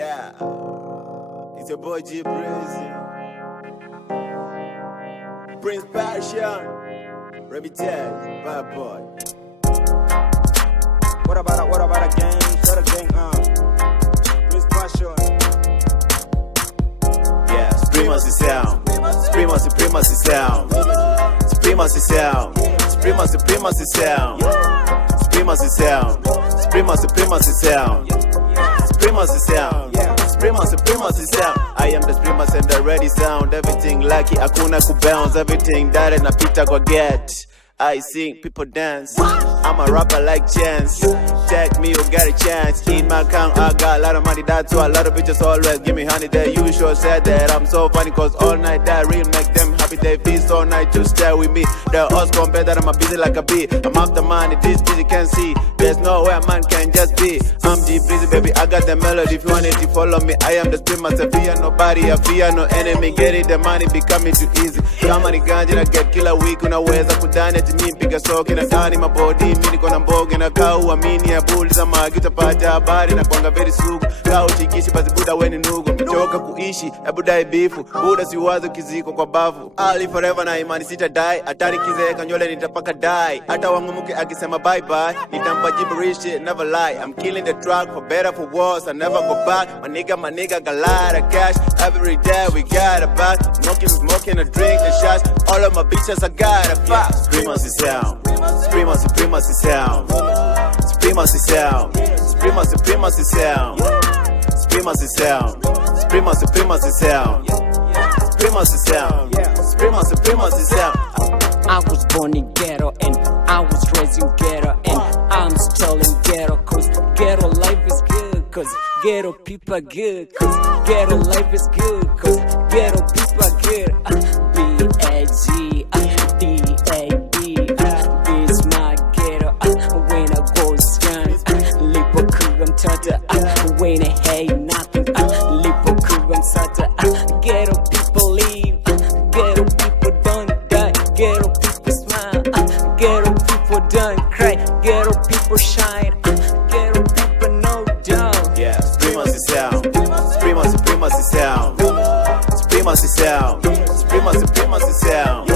Yeah, it's your boy G Breezy, Prince Passion, Remy Ted, bad boy. What about a gang? Shut a gang up. Prince Passion. Yeah, supremacy sound. Supremacy sound. Supremacy sound. Supremacy sound. Supremacy sound. Supremacy sound. Supremacy sound. Supremacy sound. I am the supremacy and the ready sound. Everything lucky, hakuna kubounce. Everything that napita kwa get. I sing, people dance. I'm a rapper like Chance. Check me, you got a chance. In my account, I got a lot of money. That's why a lot of bitches always give me honey. They usually said that I'm so funny, cause all night that real make them happy. They feast all night to stay with me. They're all compare that I'm a busy like a bee. I'm after money, this busy can see. There's no way a man can just be. I'm G Breezy, baby, I got the melody. If you want it, you follow me. I am the supremacy. I fear nobody, I fear no enemy. Get it, the money becoming too easy. Kama ni ganja na get kila week. Unaweza kudane mimi piga soki na ndani mabodi. Mimi niko na mboge na kau amini ya bulls za magi. Utapata habari na kwanga very sugu. Kau chikishi basi buda weni nugu. Mchoka kuishi, ebu dai bifu. Buda siwazo kiziko kwa bavu. Ali forever na imani sita die. Atari kizeeka nywele nitapaka die. Hata wangu mke akisema bye bye, nitampa jibu real shit, never lie. I'm killing the track for better for worse, I never go back. My nigga got a lot of cash. Every day we got a bag. Smoking a drink and shots. All of my bitches I got a fuck. Supremacy sound. Supremacy sound. Supremacy sound. Supremacy sound. Supremacy sound. Supremacy sound. Supremacy sound. Supremacy sound. I was born in ghetto and I was raised in ghetto and I'm still in ghetto, cause ghetto life is good, cause ghetto people are good, cause ghetto life is good, cause ghetto people are good. B-A-G, D-A-B, this my ghetto. When I go young, lipo kugan tata. When I hate nothing, lipo kugan tata. Ghetto people live, ghetto people don't die, ghetto people smile, ghetto people don't cry, ghetto people shine, ghetto people no doubt. Yeah, supremacy sound. Supremacy sound. Supremacy sound. Supremacy sound.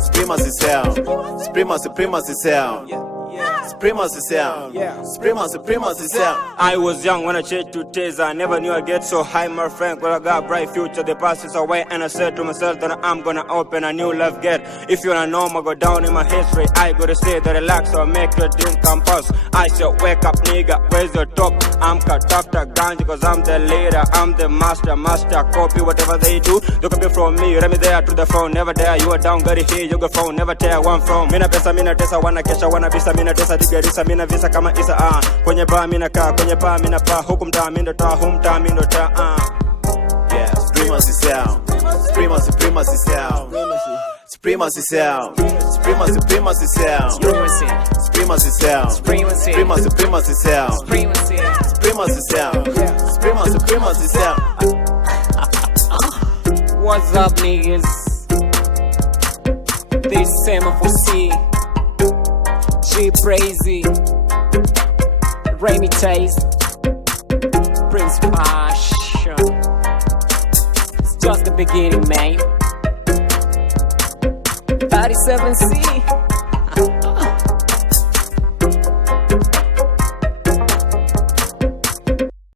Supremacy sound. Supremacy sound. Supremacy sound. Supremacy sound. I was young when I changed to Taser. I never knew I'd get so high, my friend. But I got a bright future, the past is away. And I said to myself that I'm gonna open a new life gate. If you wanna know, I'ma go down in my history. I gotta stay there, relax, or make your dream come past. I said, wake up, nigga, where's your top? I'm Dr. Ganji, cause I'm the leader. I'm the master copy, whatever they do. They copy from me, let me there to the phone. Never there, you are down, got it here, you go phone. Never tear one from. Mina pesa, mina tesa, wana kesha, wana visa, mina tesa. Digerisa mina visa kama isa kwenye bar mina kaa, kwenye bar mina pa, huku mtaa mindo taa, humtaa mindo taa Yeah, supremacy sound. Supremacy sound. Supremacy sound. Supremacy sound. Supremacy sound. Supremacy sound. Supremacy sound. Supremacy sound. What's up, niggas? This Semaphore G Breezy, Remy Taste, Prince Passion. It's just the beginning, man. 37C.